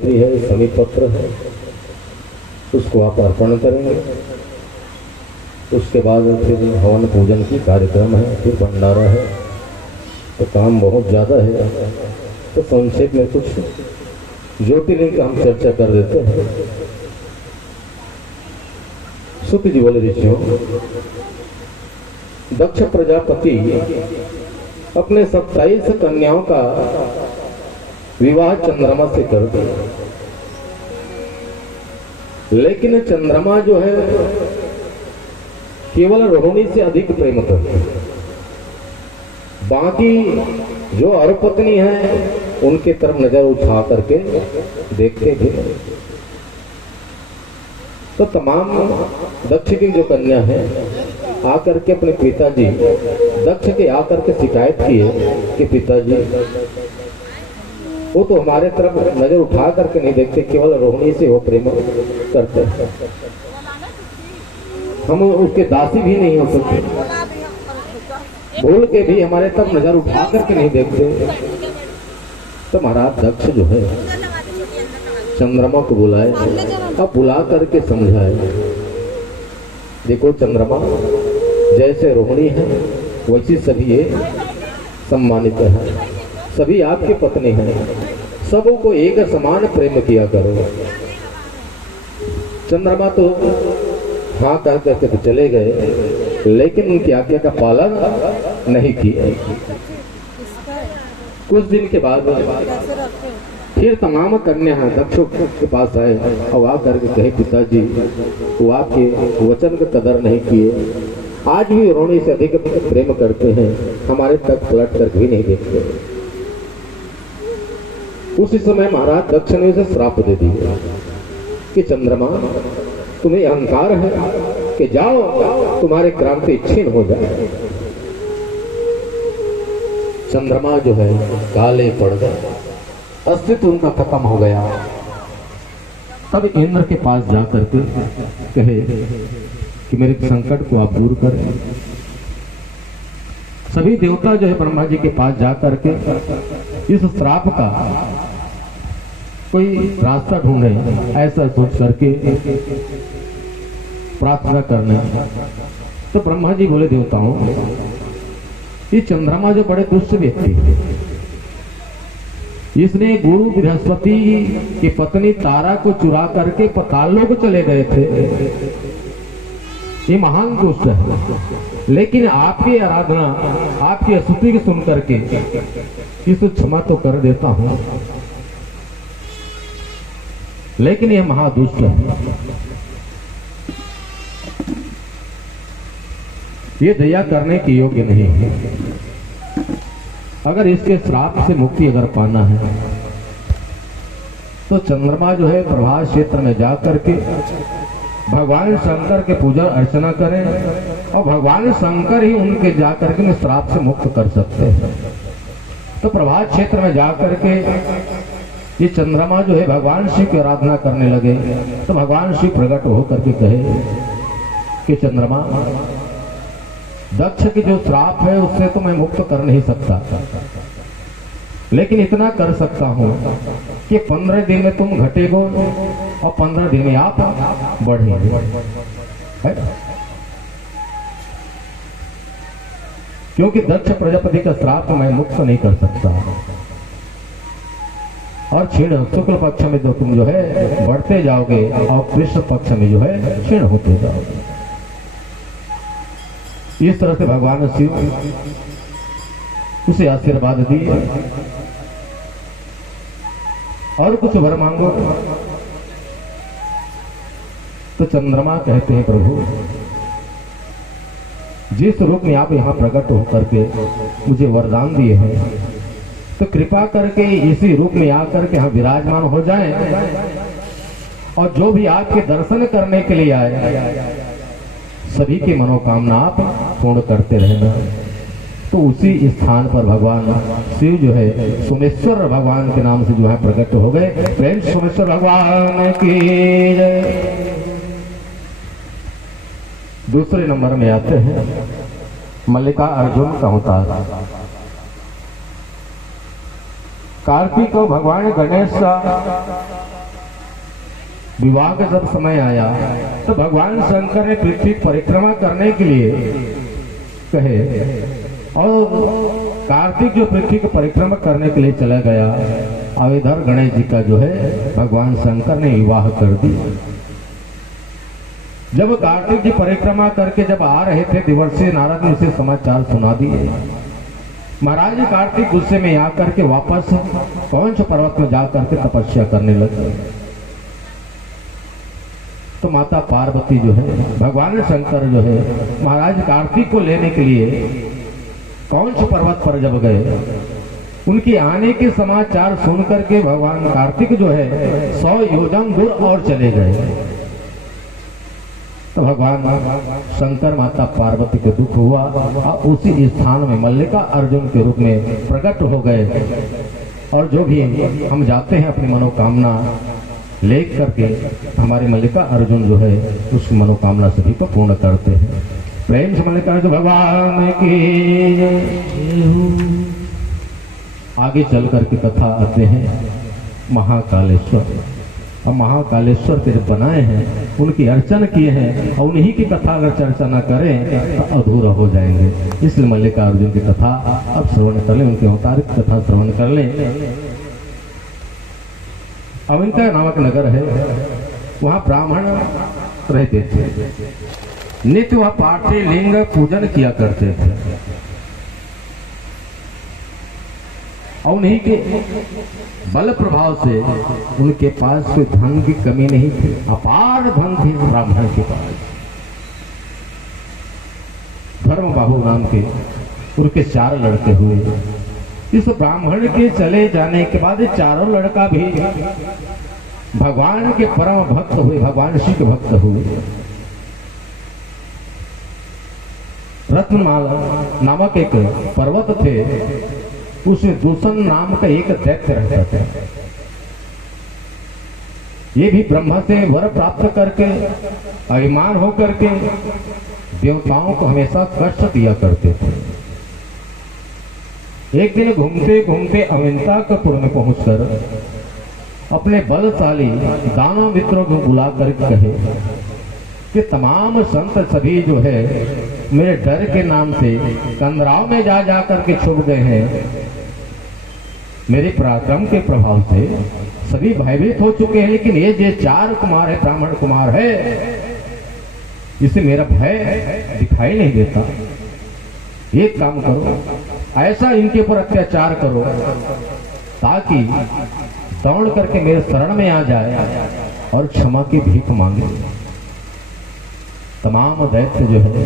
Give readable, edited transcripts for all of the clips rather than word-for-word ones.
है, सभी पत्र है, उसको आप अर्पण करेंगे। उसके बाद फिर हवन पूजन की कार्यक्रम है, फिर भंडारा है। तो काम बहुत ज़्यादा है, तो संक्षेप में कुछ ज्योतिर्लिंग का हम चर्चा कर देते हैं। सुत जी बोले, ऋषियों, दक्ष प्रजापति अपने 27 कन्याओं का विवाह चंद्रमा से कर दिया, लेकिन चंद्रमा जो है केवल रोहिणी से अधिक प्रेम करते हैं। बाकी जो और पत्नी है उनके तरफ नजर उठा करके देखते थे। तो तमाम दक्ष की जो कन्या है आकर के अपने पिताजी दक्ष के आकर के शिकायत किए कि पिताजी वो तो हमारे तरफ नजर उठा करके नहीं देखते, केवल रोहिणी से वो प्रेम करते हैं। हम उसके दासी भी नहीं हो सकते, भूल के भी हमारे तरफ नजर उठा करके नहीं देखते। तो महाराज दक्ष जो है चंद्रमा को बुलाए, अब बुला करके समझाए, देखो चंद्रमा, जैसे रोहिणी है वैसी सभी ये सम्मानित है, सभी आपकी पत्नी हैं, सबों को एक समान प्रेम किया करो। चंद्रमा तो हाँ कह करके तो चले गए, लेकिन उनकी आज्ञा का पालन नहीं किया। कुछ दिन के बाद फिर तमाम कन्या दक्ष के पास आए और आ करके कहे, पिताजी वो आपके वचन का कदर नहीं किए, आज भी रोहिणी से अधिक प्रेम करते हैं, हमारे तक पलट कर भी नहीं देखते। उसी समय महाराज दक्ष ने उसे श्राप दे दिया कि चंद्रमा, तुम्हें अहंकार है कि जाओ तुम्हारे क्रांति क्षीण हो जाए। चंद्रमा जो है काले पड़ गए, अस्तित्व उनका खत्म हो गया। तब इंद्र के पास जाकर के कहे कि मेरे संकट को आप दूर करें। सभी देवता जो है ब्रह्मा जी के पास जाकर के इस श्राप का कोई रास्ता ढूंढे, ऐसा सोच करके प्रार्थना करने। तो ब्रह्मा जी बोले, देवताओं, ये चंद्रमा जो बड़े दुष्ट व्यक्ति है, इसने गुरु बृहस्पति की पत्नी तारा को चुरा करके पाताल लोक चले गए थे, ये महान दुष्ट है। लेकिन आपकी आराधना, आपकी स्तुति की सुन करके इसे क्षमा तो कर देता हूं, लेकिन यह महादुष्ट है, ये दया करने के योग्य नहीं है। अगर इसके श्राप से मुक्ति अगर पाना है तो चंद्रमा जो है प्रभास क्षेत्र में जाकर के भगवान शंकर के पूजा अर्चना करें, और भगवान शंकर ही उनके जाकर के श्राप से मुक्त कर सकते हैं। तो प्रभास क्षेत्र में जाकर के ये चंद्रमा जो है भगवान शिव की आराधना करने लगे। तो भगवान शिव प्रकट होकर के कहे कि चंद्रमा, दक्ष की जो श्राप है उससे तो मैं मुक्त कर नहीं सकता, लेकिन इतना कर सकता हूं कि 15 दिन में तुम घटेगो और 15 दिन में आप बढ़ेंगे। क्योंकि दक्ष प्रजापति का श्राप मैं मुक्त नहीं कर सकता, और क्षीण शुक्ल पक्ष में तो तुम जो है बढ़ते जाओगे और कृष्ण पक्ष में जो है क्षीण होते जाओगे। इस तरह से भगवान शिव उसे आशीर्वाद दिए और कुछ वर मांगो। तो चंद्रमा कहते हैं, प्रभु, जिस रूप में आप यहाँ प्रकट होकर के मुझे वरदान दिए हैं, तो कृपा करके इसी रूप में आकर के यहाँ विराजमान हो जाएं, और जो भी आपके दर्शन करने के लिए आए सभी की मनोकामना आप पूर्ण करते रहना। तो उसी स्थान पर भगवान शिव जो है सोमेश्वर भगवान के नाम से जो है प्रकट हो गए। प्रेम सोमेश्वर भगवान की जय। दूसरे नंबर में आते हैं मल्लिका अर्जुन का अवतार। कार्तिक को भगवान गणेश का विवाह का जब समय आया तो भगवान शंकर ने पृथ्वी परिक्रमा करने के लिए कहे, और कार्तिक जो पृथ्वी की परिक्रमा करने के लिए चला गया, अब इधर गणेश जी का जो है भगवान शंकर ने विवाह कर दी। जब कार्तिक जी परिक्रमा करके जब आ रहे थे, देवर्षि नारद ने उसे समाचार सुना दिए। महाराज कार्तिक गुस्से में आकर के वापस कौंच पर्वत में जाकर के तपस्या करने लगे। तो माता पार्वती जो है, भगवान शंकर जो है, महाराज कार्तिक को लेने के लिए कौंच पर्वत पर जब गए, उनके आने के समाचार सुन करके भगवान कार्तिक जो है 100 योजन दूर और चले गए। तो भगवान शंकर माता पार्वती को दुख हुआ और उसी स्थान में मल्लिका अर्जुन के रूप में प्रकट हो गए। और जो भी हम जाते हैं अपनी मनोकामना ले करके, हमारी मल्लिका अर्जुन जो है उस मनोकामना सभी को पूर्ण करते हैं। प्रेम से मल्लिका अर्जुन भगवान की। आगे चल करके कथा आते हैं महाकालेश्वर। अब महाकालेश्वर के जो बनाए हैं उनकी अर्चना किए हैं, और उन्हीं की कथा अगर चर्चा न करें तो अधूरा हो जाएंगे। इसलिए मल्लिका अर्जुन की कथा अब श्रवण कर लें, उनके अवतार की कथा श्रवण कर लें। अवंता नामक नगर है, वहां ब्राह्मण रहते थे। नित्य वह पार्थिव लिंग पूजन किया करते थे, और उन्हीं के बल प्रभाव से उनके पास कोई धन की कमी नहीं थी। अपार धन थी ब्राह्मण के पास। धर्म बाहु नाम के उनके 4 लड़के हुए। इस ब्राह्मण के चले जाने के बाद चारों लड़का भी भगवान के परम भक्त हुए, भगवान शिव के भक्त हुए। रत्नमाला नामक एक पर्वत थे, उसमें दूषण नाम का एक दैत्य रहता था। ये भी ब्रह्मा से वर प्राप्त करके अभिमान हो करके देवताओं को हमेशा कष्ट दिया करते थे। एक दिन घूमते घूमते अविंतापुर में पहुंचकर अपने बलशाली दानव मित्रों को बुला कर कहे कि तमाम संत सभी जो है मेरे डर के नाम से कंदराव में जा करके छुप गए हैं। मेरे पराक्रम के प्रभाव से सभी भयभीत हो चुके हैं, लेकिन ये जो 4 कुमार है, ब्राह्मण कुमार है, इसे मेरा भय दिखाई नहीं देता। एक काम करो, ऐसा इनके ऊपर अत्याचार करो ताकि दौड़ करके मेरे शरण में आ जाए और क्षमा की भीख मांगे। तमाम दैत्य जो है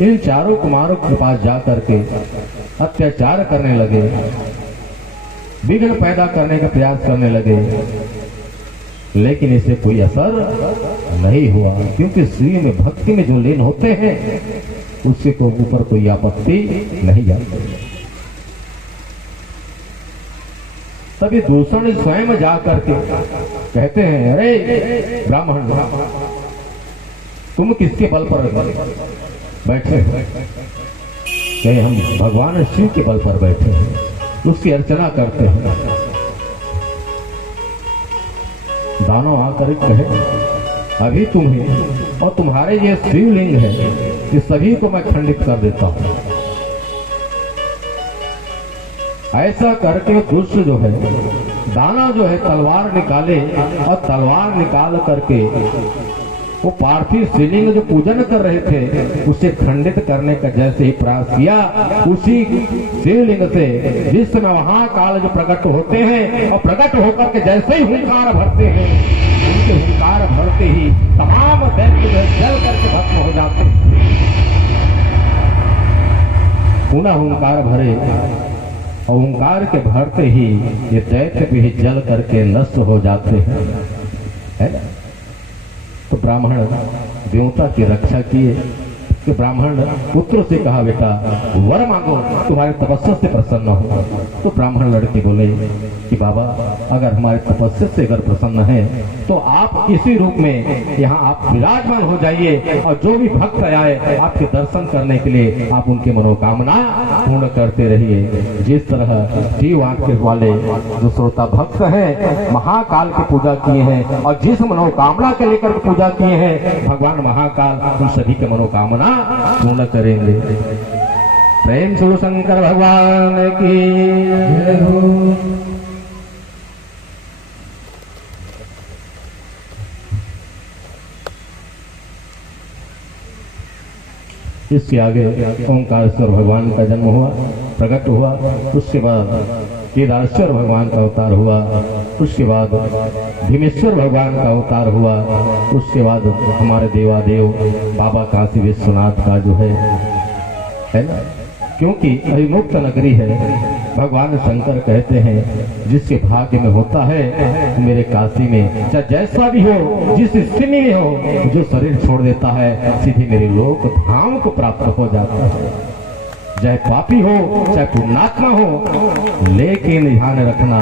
इन 4 कुमारों के पास जा करके अत्याचार करने लगे, विघ्न पैदा करने का प्रयास करने लगे, लेकिन इसे कोई असर नहीं हुआ, क्योंकि श्री में भक्ति में जो लीन होते हैं उसके को ऊपर कोई आपत्ति नहीं आती। तभी दूषण स्वयं जा करके कहते हैं, अरे ब्राह्मण तुम किसके बल पर बैठे हो? कहे हम भगवान शिव के बल पर बैठे हैं, उसकी अर्चना करते हैं। दानव आकर कहे, अभी तुम्हें और तुम्हारे ये शिवलिंग है, ये सभी को मैं खंडित कर देता हूं। ऐसा करके दुष्ट जो है, दानव जो है तलवार निकाले, और तलवार निकाल करके वो पार्थिव शिवलिंग जो पूजन कर रहे थे उसे खंडित करने का जैसे ही प्रयास किया, उसी शिवलिंग से जिस समय वहां काल जो प्रकट होते हैं और प्रकट होकर के जैसे ही हुंकार भरते हैं, उनके हुंकार भरते ही तमाम दैत्य जल करके भस्म हो जाते हैं। पुनः हुंकार भरे और हुंकार के भरते ही ये दैत्य भी जल करके नष्ट हो जाते हैं, है ना? तो ब्राह्मण देवता की रक्षा किए, कि ब्राह्मण पुत्र से कहा, बेटा वर मांगो, तुम्हारे तपस्या से प्रसन्न हो। तो ब्राह्मण लड़के बोले कि बाबा, अगर हमारे तपस्या से अगर प्रसन्न है तो आप इसी रूप में यहाँ आप विराजमान हो जाइए, और जो भी भक्त आए आपके दर्शन करने के लिए आप उनकी मनोकामना पूर्ण करते रहिए। जिस तरह जीव आंख के वाले जो श्रोता भक्त हैं महाकाल की पूजा किए हैं, और जिस मनोकामना के लेकर पूजा किए हैं, भगवान महाकाल उन सभी के मनोकामना पूर्ण करेंगे। प्रेम से शंकर भगवान की जय हो। इसके आगे ओंकारेश्वर भगवान का जन्म हुआ, प्रकट हुआ। उसके बाद केदारेश्वर भगवान का अवतार हुआ। उसके बाद भीमेश्वर भगवान का अवतार हुआ। उसके बाद हमारे देवादेव बाबा काशी विश्वनाथ का जो है ना, क्योंकि अभिमुक्त नगरी है। भगवान शंकर कहते हैं जिसके भाग्य में होता है मेरे काशी में, चाहे जैसा भी हो, जिस स्थिति में हो, जो शरीर छोड़ देता है सीधे मेरे लोक धाम को प्राप्त हो जाता है। चाहे पापी हो चाहे पुण्यात्मा हो, लेकिन ध्यान रखना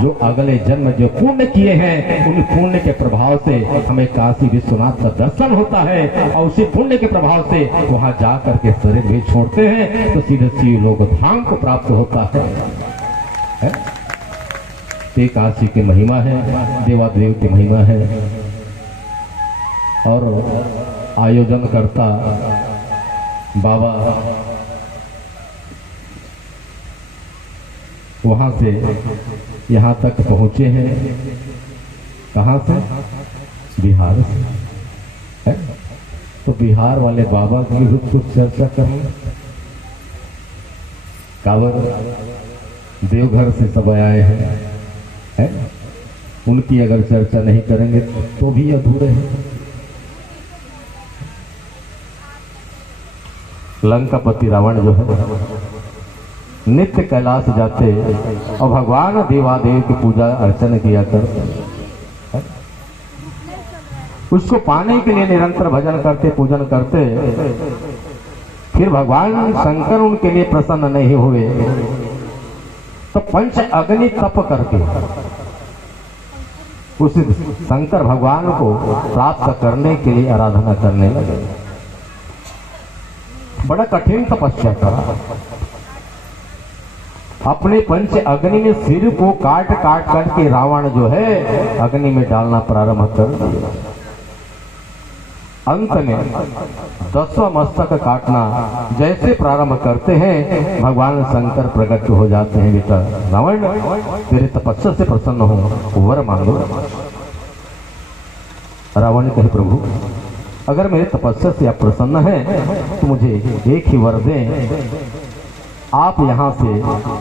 जो अगले जन्म जो पुण्य किए हैं उन पुण्य के प्रभाव से हमें काशी विश्वनाथ का दर्शन होता है, और उसी पुण्य के प्रभाव से वहां जाकर के शरीर भी छोड़ते हैं तो सीधे सीधे लोक धाम को प्राप्त होता है? ये काशी की महिमा है, देवादेव की महिमा है। और आयोजन करता बाबा वहां से यहाँ तक पहुंचे हैं। कहां से? बिहार से। तो बिहार वाले बाबा की भी कुछ चर्चा करें। कांवर देवघर से सब आए हैं, उनकी अगर चर्चा नहीं करेंगे तो भी अधूरे हैं। लंकापति रावण जो है नित्य कैलाश जाते और भगवान देवादेव की पूजा अर्चना किया करते, उसको पाने के लिए निरंतर भजन करते, पूजन करते। फिर भगवान शंकर उनके लिए प्रसन्न नहीं हुए तो पंच अग्नि तप करके उस शंकर भगवान को प्राप्त करने के लिए आराधना करने लगे। बड़ा कठिन तपस्या करा। अपने पंच अग्नि में सिर को काट काट करके रावण जो है अग्नि में डालना प्रारंभ कर दिया। अंत में 10वां मस्तक काटना जैसे प्रारंभ करते हैं भगवान शंकर प्रकट हो जाते हैं। बेटा रावण, तेरे तपस्या से प्रसन्न हो, वर मांगो। रावण कहे, प्रभु अगर मेरे तपस्या से आप प्रसन्न हैं तो मुझे एक ही वर दें। आप यहाँ से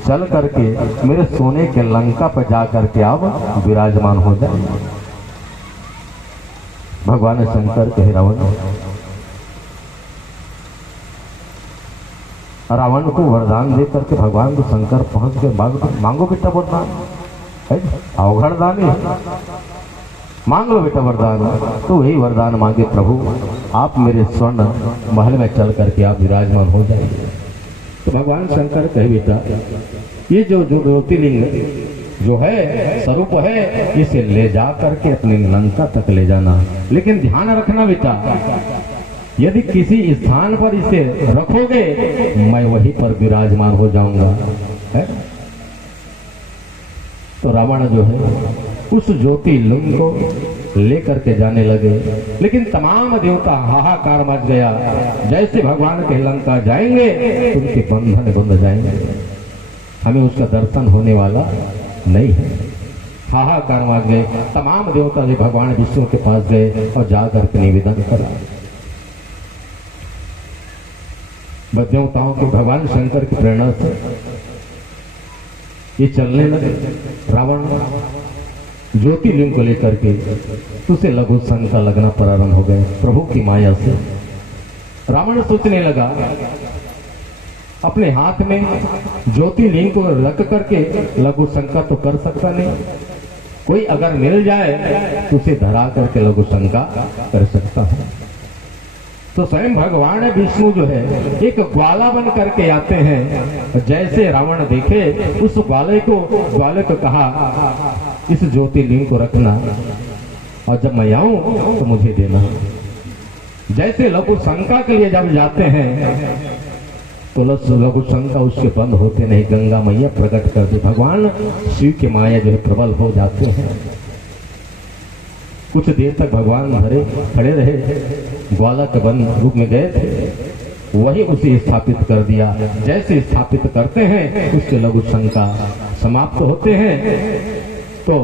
चल करके मेरे सोने के लंका पर जा करके आप विराजमान हो जाए। भगवान शंकर कहे, रावण को वरदान दे करके भगवान को शंकर पहुंच के मांगो बेटा वरदान, अवघड़ दान है, मांग लो बेटा वरदान। तो वही वरदान मांगे, प्रभु आप मेरे स्वर्ण महल में चल करके आप विराजमान हो जाएंगे। तो भगवान शंकर कहे, बेटा ये जो ज्योतिर्लिंग जो है स्वरूप है, इसे ले जा करके अपनी लंका तक ले जाना। लेकिन ध्यान रखना बेटा, यदि किसी स्थान पर इसे रखोगे मैं वहीं पर विराजमान हो जाऊंगा, है? तो रावण जो है उस ज्योतिर्लिंग को लेकर के जाने लगे। लेकिन तमाम देवता हाहाकार मच गया। जैसे भगवान के लंका जाएंगे तो उनके बंधन बंध जाएंगे, हमें उसका दर्शन होने वाला नहीं है। हाहाकार मच गए। तमाम देवता जो भगवान विष्णु के पास गए और जाकर के निवेदन करा। देवताओं के भगवान शंकर की प्रेरणा से ये चलने लगे। रावण ज्योतिर्लिंग को लेकर के उसे लघु शंका लगना प्रारंभ हो गए। प्रभु की माया से रावण सोचने लगा, अपने हाथ में ज्योतिर्लिंग को रख करके लघु शंका तो कर सकता नहीं, कोई अगर मिल जाए तो उसे धरा करके लघु शंका कर सकता है। तो स्वयं भगवान विष्णु जो है एक ग्वाला बन करके आते हैं। जैसे रावण देखे उस ग्वाले को कहा इस ज्योतिर्लिंग को रखना और जब मैं आऊं तो मुझे देना। जैसे लघु शंका के लिए जब जाते हैं तो लघु शंका उसके बंद होते नहीं, गंगा मैया प्रकट कर दी। भगवान शिव की माया जो है प्रबल हो जाते हैं। कुछ देर तक भगवान खड़े रहे, ग्वाला के बंद रूप में गए थे, वही उसे स्थापित कर दिया। जैसे स्थापित करते हैं उसके लघु शंका समाप्त होते हैं। तो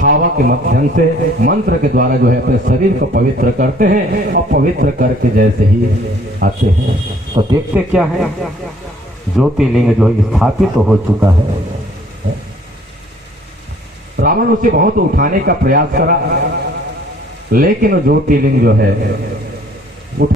हवा के माध्यम से मंत्र के द्वारा जो है अपने शरीर को पवित्र करते हैं और पवित्र करके जैसे ही आते हैं तो देखते क्या है, ज्योतिर्लिंग जो है स्थापित हो चुका है। रावण उसे बहुत उठाने का प्रयास करा, लेकिन ज्योतिर्लिंग जो है